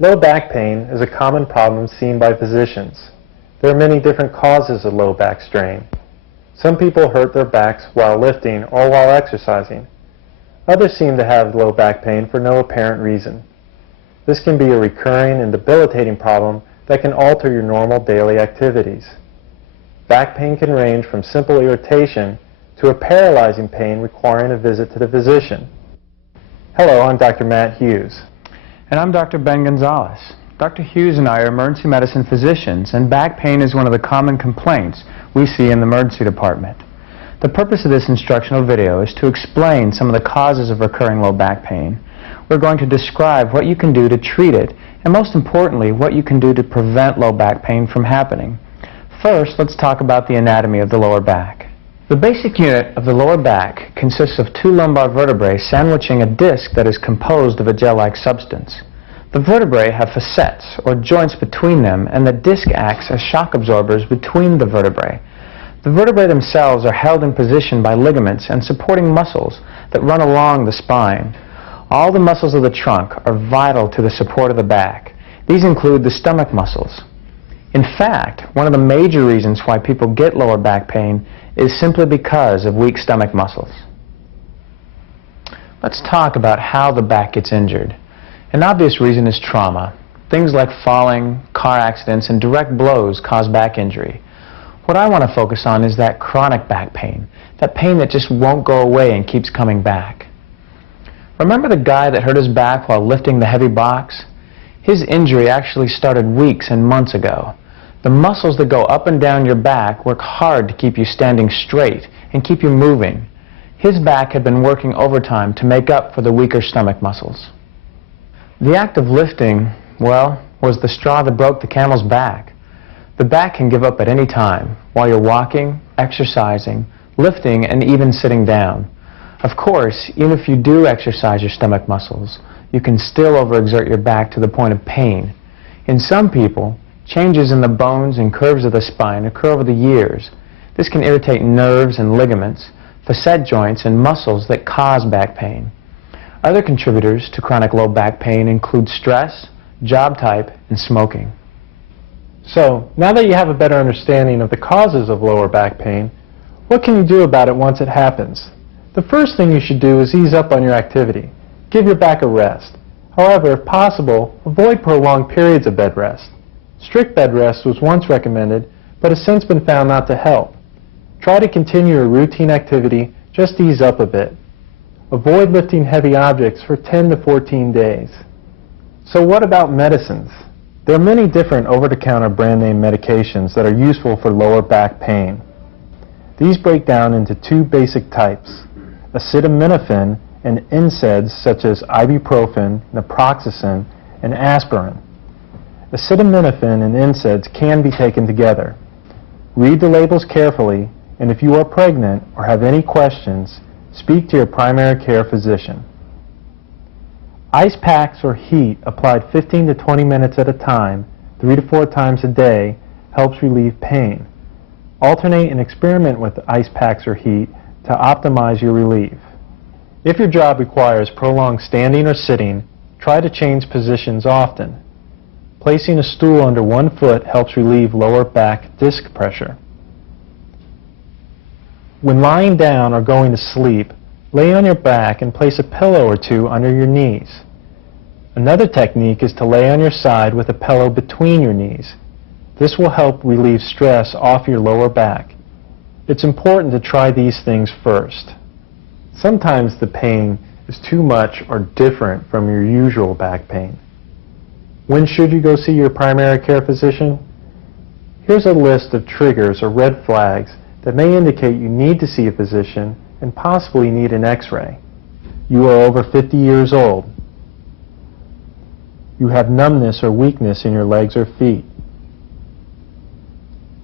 Low back pain is a common problem seen by physicians. There are many different causes of low back strain. Some people hurt their backs while lifting or while exercising. Others seem to have low back pain for no apparent reason. This can be a recurring and debilitating problem that can alter your normal daily activities. Back pain can range from simple irritation to a paralyzing pain requiring a visit to the physician. Hello, I'm Dr. Matt Hughes. And I'm Dr. Ben Gonzalez. Dr. Hughes and I are emergency medicine physicians, and back pain is one of the common complaints we see in the emergency department. The purpose of this instructional video is to explain some of the causes of recurring low back pain. We're going to describe what you can do to treat it, and most importantly, what you can do to prevent low back pain from happening. First, let's talk about the anatomy of the lower back. The basic unit of the lower back consists of two lumbar vertebrae sandwiching a disc that is composed of a gel-like substance. The vertebrae have facets, or joints between them, and the disc acts as shock absorbers between the vertebrae. The vertebrae themselves are held in position by ligaments and supporting muscles that run along the spine. All the muscles of the trunk are vital to the support of the back. These include the stomach muscles. In fact, one of the major reasons why people get lower back pain is simply because of weak stomach muscles. Let's talk about how the back gets injured. An obvious reason is trauma. Things like falling, car accidents, and direct blows cause back injury. What I want to focus on is that chronic back pain, that pain that just won't go away and keeps coming back. Remember the guy that hurt his back while lifting the heavy box? His injury actually started weeks and months ago. The muscles that go up and down your back work hard to keep you standing straight and keep you moving. His back had been working overtime to make up for the weaker stomach muscles. The act of lifting, well, was the straw that broke the camel's back. The back can give up at any time, while you're walking, exercising, lifting, and even sitting down. Of course, even if you do exercise your stomach muscles, you can still overexert your back to the point of pain. In some people, changes in the bones and curves of the spine occur over the years. This can irritate nerves and ligaments, facet joints, and muscles that cause back pain. Other contributors to chronic low back pain include stress, job type, and smoking. So, now that you have a better understanding of the causes of lower back pain, what can you do about it once it happens? The first thing you should do is ease up on your activity. Give your back a rest. However, if possible, avoid prolonged periods of bed rest. Strict bed rest was once recommended, but has since been found not to help. Try to continue a routine activity, just ease up a bit. Avoid lifting heavy objects for 10 to 14 days. So what about medicines? There are many different over-the-counter brand name medications that are useful for lower back pain. These break down into two basic types: acetaminophen and NSAIDs such as ibuprofen, naproxen, and aspirin. Acetaminophen and NSAIDs can be taken together. Read the labels carefully, and if you are pregnant or have any questions, speak to your primary care physician. Ice packs or heat applied 15 to 20 minutes at a time, 3 to 4 times a day, helps relieve pain. Alternate and experiment with ice packs or heat to optimize your relief. If your job requires prolonged standing or sitting, try to change positions often. Placing a stool under one foot helps relieve lower back disc pressure. When lying down or going to sleep, lay on your back and place a pillow or two under your knees. Another technique is to lay on your side with a pillow between your knees. This will help relieve stress off your lower back. It's important to try these things first. Sometimes the pain is too much or different from your usual back pain. When should you go see your primary care physician? Here's a list of triggers or red flags that may indicate you need to see a physician and possibly need an X-ray. You are over 50 years old. You have numbness or weakness in your legs or feet.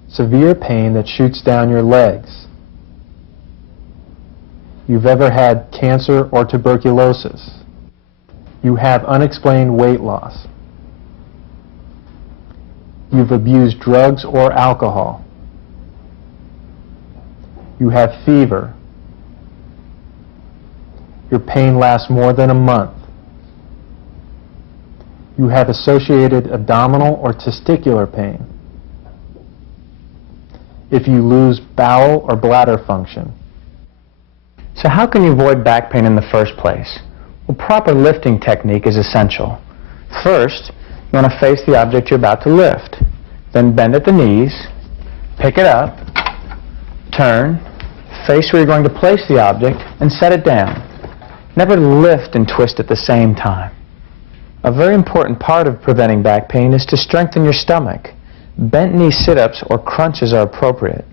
Severe pain that shoots down your legs. You've ever had cancer or tuberculosis. You have unexplained weight loss. You've abused drugs or alcohol. You have fever. Your pain lasts more than a month. You have associated abdominal or testicular pain. If you lose bowel or bladder function. So how can you avoid back pain in the first place? Well, proper lifting technique is essential. First, you want to face the object you're about to lift. Then bend at the knees, pick it up, turn, face where you're going to place the object, and set it down. Never lift and twist at the same time. A very important part of preventing back pain is to strengthen your stomach. Bent knee sit-ups or crunches are appropriate.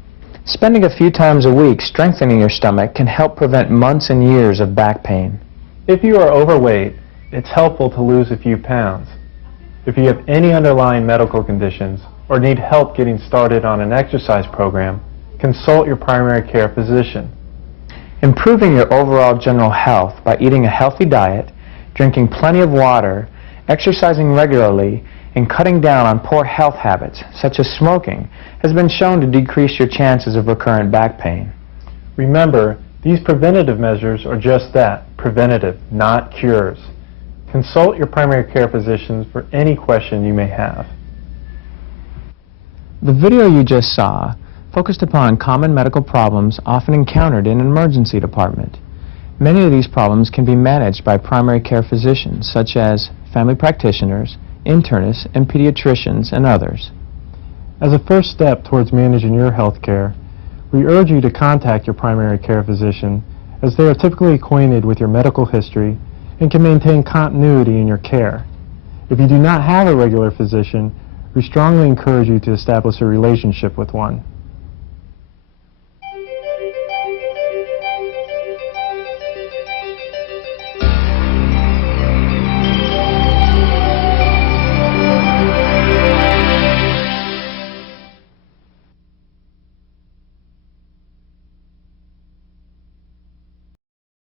Spending a few times a week strengthening your stomach can help prevent months and years of back pain. If you are overweight, it's helpful to lose a few pounds. If you have any underlying medical conditions or need help getting started on an exercise program, consult your primary care physician. Improving your overall general health by eating a healthy diet, drinking plenty of water, exercising regularly, and cutting down on poor health habits, such as smoking, has been shown to decrease your chances of recurrent back pain. Remember, these preventative measures are just that, preventative, not cures. Consult your primary care physicians for any question you may have. The video you just saw focused upon common medical problems often encountered in an emergency department. Many of these problems can be managed by primary care physicians, such as family practitioners, internists, and pediatricians, and others. As a first step towards managing your health care, we urge you to contact your primary care physician, as they are typically acquainted with your medical history and can maintain continuity in your care. If you do not have a regular physician, we strongly encourage you to establish a relationship with one.